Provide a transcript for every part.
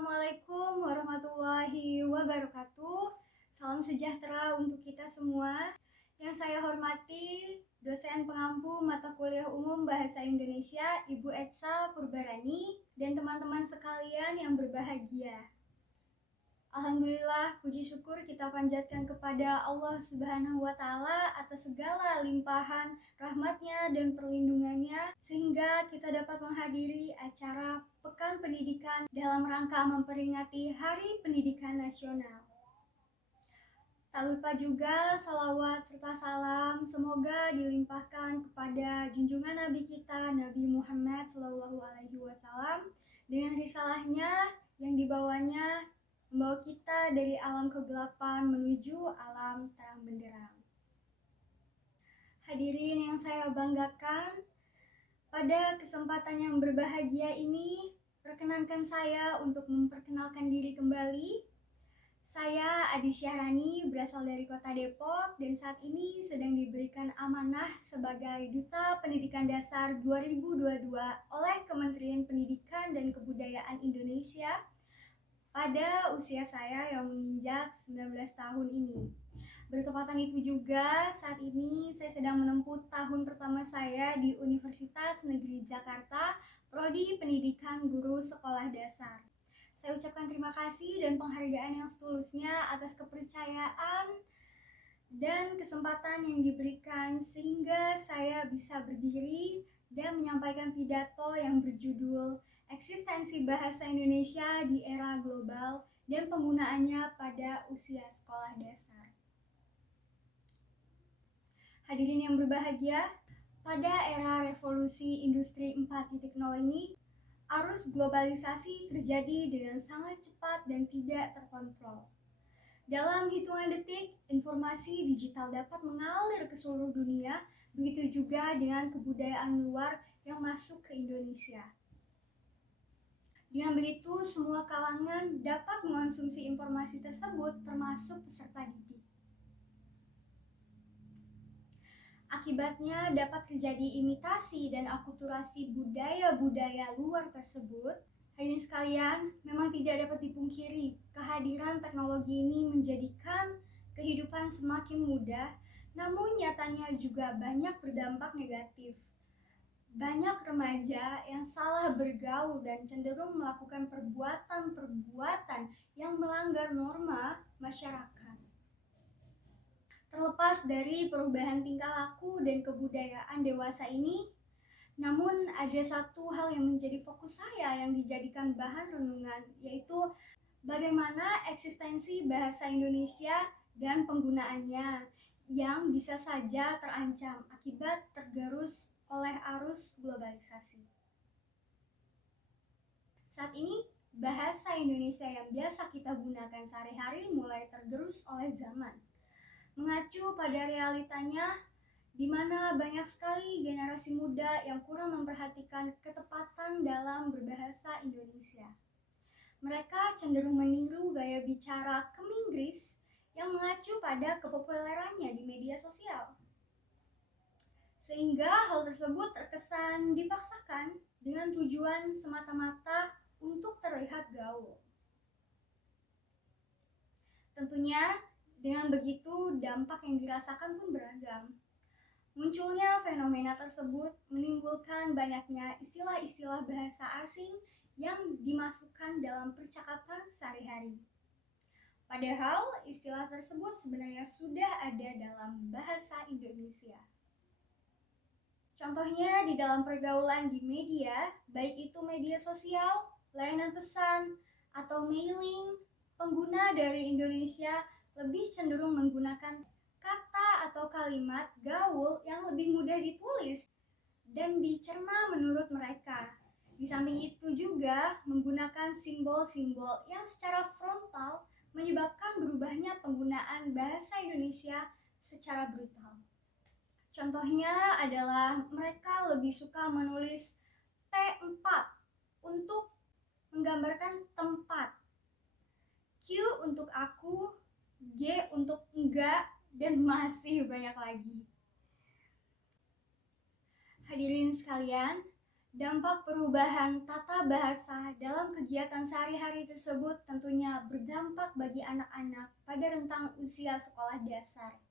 Assalamualaikum warahmatullahi wabarakatuh. Salam sejahtera untuk kita semua. Yang saya hormati dosen pengampu mata kuliah umum Bahasa Indonesia Ibu Etsa Purbarani dan teman-teman sekalian yang berbahagia. Alhamdulillah, puji syukur kita panjatkan kepada Allah Subhanahu wa Ta'ala atas segala limpahan rahmatnya dan perlindungannya, sehingga kita dapat menghadiri acara Pekan Pendidikan dalam rangka memperingati Hari Pendidikan Nasional. Tak lupa juga salawat serta salam semoga dilimpahkan kepada junjungan Nabi kita, Nabi Muhammad SAW, dengan risalahnya yang dibawanya membawa kita dari alam kegelapan menuju alam terang benderang. Hadirin yang saya banggakan, pada kesempatan yang berbahagia ini, perkenankan saya untuk memperkenalkan diri kembali. Saya Adi Syahrani, berasal dari Kota Depok, dan saat ini sedang diberikan amanah sebagai Duta Pendidikan Dasar 2022 oleh Kementerian Pendidikan dan Kebudayaan Indonesia pada usia saya yang menginjak 19 tahun ini. Bertepatan itu juga, saat ini saya sedang menempuh tahun pertama saya di Universitas Negeri Jakarta, Prodi Pendidikan Guru Sekolah Dasar. Saya ucapkan terima kasih dan penghargaan yang setulusnya atas kepercayaan dan kesempatan yang diberikan sehingga saya bisa berdiri dan menyampaikan pidato yang berjudul Eksistensi Bahasa Indonesia di Era Global dan Penggunaannya pada Usia Sekolah Dasar. Hadirin yang berbahagia, pada era revolusi industri 4.0 ini, arus globalisasi terjadi dengan sangat cepat dan tidak terkontrol. Dalam hitungan detik, informasi digital dapat mengalir ke seluruh dunia, begitu juga dengan kebudayaan luar yang masuk ke Indonesia. Dengan begitu, semua kalangan dapat mengonsumsi informasi tersebut, termasuk peserta didik. Akibatnya dapat terjadi imitasi dan akulturasi budaya-budaya luar tersebut. Hadirin sekalian, memang tidak dapat dipungkiri, kehadiran teknologi ini menjadikan kehidupan semakin mudah, namun nyatanya juga banyak berdampak negatif. Banyak remaja yang salah bergaul dan cenderung melakukan perbuatan-perbuatan yang melanggar norma masyarakat. Terlepas dari perubahan tingkah laku dan kebudayaan dewasa ini, namun ada satu hal yang menjadi fokus saya yang dijadikan bahan renungan, yaitu bagaimana eksistensi bahasa Indonesia dan penggunaannya yang bisa saja terancam akibat tergerus oleh arus globalisasi. Saat ini, bahasa Indonesia yang biasa kita gunakan sehari-hari mulai tergerus oleh zaman. Mengacu pada realitanya, di mana banyak sekali generasi muda yang kurang memperhatikan ketepatan dalam berbahasa Indonesia. Mereka cenderung meniru gaya bicara Keminggris yang mengacu pada kepopulerannya di media sosial. Sehingga hal tersebut terkesan dipaksakan dengan tujuan semata-mata untuk terlihat gaul. Tentunya dengan begitu dampak yang dirasakan pun beragam. Munculnya fenomena tersebut menimbulkan banyaknya istilah-istilah bahasa asing yang dimasukkan dalam percakapan sehari-hari. Padahal istilah tersebut sebenarnya sudah ada dalam bahasa Indonesia. Contohnya di dalam pergaulan di media, baik itu media sosial, layanan pesan, atau mailing, pengguna dari Indonesia lebih cenderung menggunakan kata atau kalimat gaul yang lebih mudah ditulis dan dicerna menurut mereka. Di samping itu juga menggunakan simbol-simbol yang secara frontal menyebabkan berubahnya penggunaan bahasa Indonesia secara brutal. Contohnya adalah mereka lebih suka menulis T4 untuk menggambarkan tempat, Q untuk aku, G untuk enggak, dan masih banyak lagi. Hadirin sekalian, Dampak perubahan tata bahasa dalam kegiatan sehari-hari tersebut tentunya berdampak bagi anak-anak pada rentang usia sekolah dasar,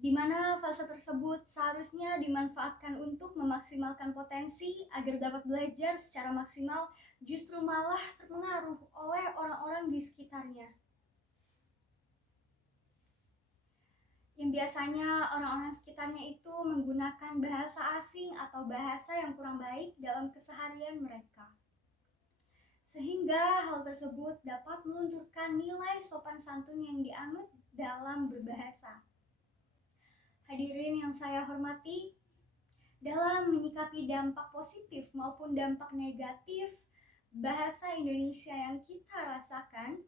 di mana fase tersebut seharusnya dimanfaatkan untuk memaksimalkan potensi agar dapat belajar secara maksimal, justru malah terpengaruh oleh orang-orang di sekitarnya. Yang biasanya orang-orang sekitarnya itu menggunakan bahasa asing atau bahasa yang kurang baik dalam keseharian mereka. Sehingga hal tersebut dapat melunturkan nilai sopan santun yang dianut dalam berbahasa. Hadirin yang saya hormati, dalam menyikapi dampak positif maupun dampak negatif bahasa Indonesia yang kita rasakan,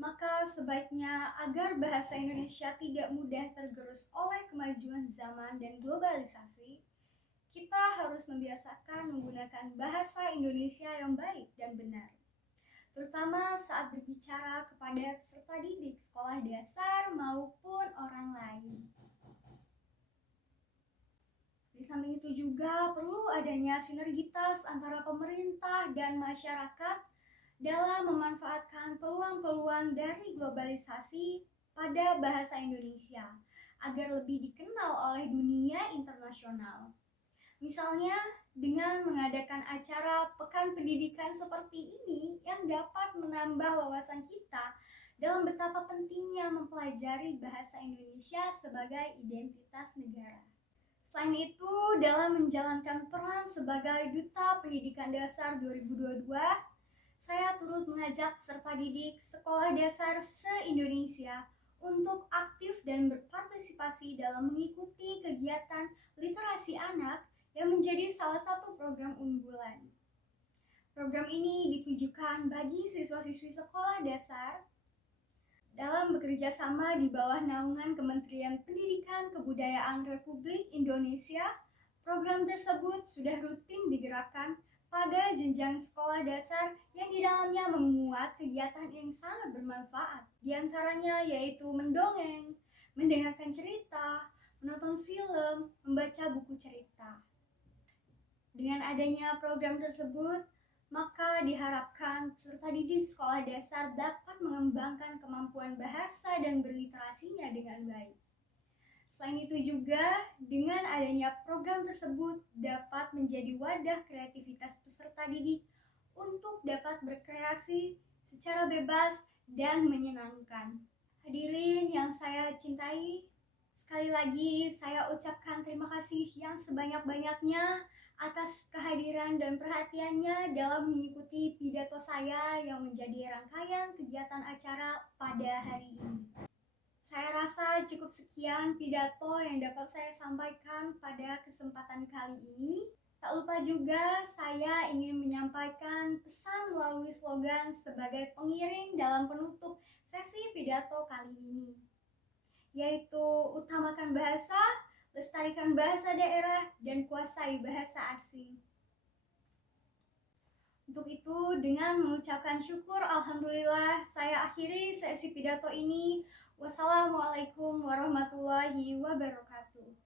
maka sebaiknya agar bahasa Indonesia tidak mudah tergerus oleh kemajuan zaman dan globalisasi, kita harus membiasakan menggunakan bahasa Indonesia yang baik dan benar, terutama saat berbicara kepada peserta didik sekolah dasar maupun orang lain. Di samping itu juga perlu adanya sinergitas antara pemerintah dan masyarakat dalam memanfaatkan peluang-peluang dari globalisasi pada bahasa Indonesia agar lebih dikenal oleh dunia internasional. Misalnya dengan mengadakan acara pekan pendidikan seperti ini yang dapat menambah wawasan kita dalam betapa pentingnya mempelajari bahasa Indonesia sebagai identitas negara. Selain itu, dalam menjalankan peran sebagai Duta Pendidikan Dasar 2022, saya turut mengajak peserta didik sekolah dasar se-Indonesia untuk aktif dan berpartisipasi dalam mengikuti kegiatan literasi anak yang menjadi salah satu program unggulan. Program ini ditujukan bagi siswa-siswi sekolah dasar dalam bekerja sama di bawah naungan Kementerian Pendidikan Kebudayaan Republik Indonesia. Program tersebut sudah rutin digerakkan pada jenjang sekolah dasar yang di dalamnya memuat kegiatan yang sangat bermanfaat. Di antaranya yaitu mendongeng, mendengarkan cerita, menonton film, membaca buku cerita. Dengan adanya program tersebut, maka diharapkan peserta didik sekolah dasar dapat mengembangkan kemampuan bahasa dan berliterasinya dengan baik. Selain itu juga, dengan adanya program tersebut dapat menjadi wadah kreativitas peserta didik untuk dapat berkreasi secara bebas dan menyenangkan. Hadirin yang saya cintai, sekali lagi saya ucapkan terima kasih yang sebanyak-banyaknya atas kehadiran dan perhatiannya dalam mengikuti pidato saya yang menjadi rangkaian kegiatan acara pada hari ini. Saya rasa cukup sekian pidato yang dapat saya sampaikan pada kesempatan kali ini. Tak lupa juga saya ingin menyampaikan pesan melalui slogan sebagai pengiring dalam penutup sesi pidato kali ini, yaitu utamakan bahasa, lestarikan bahasa daerah, dan kuasai bahasa asing. Untuk itu, dengan mengucapkan syukur, alhamdulillah, saya akhiri sesi pidato ini. Wassalamualaikum warahmatullahi wabarakatuh.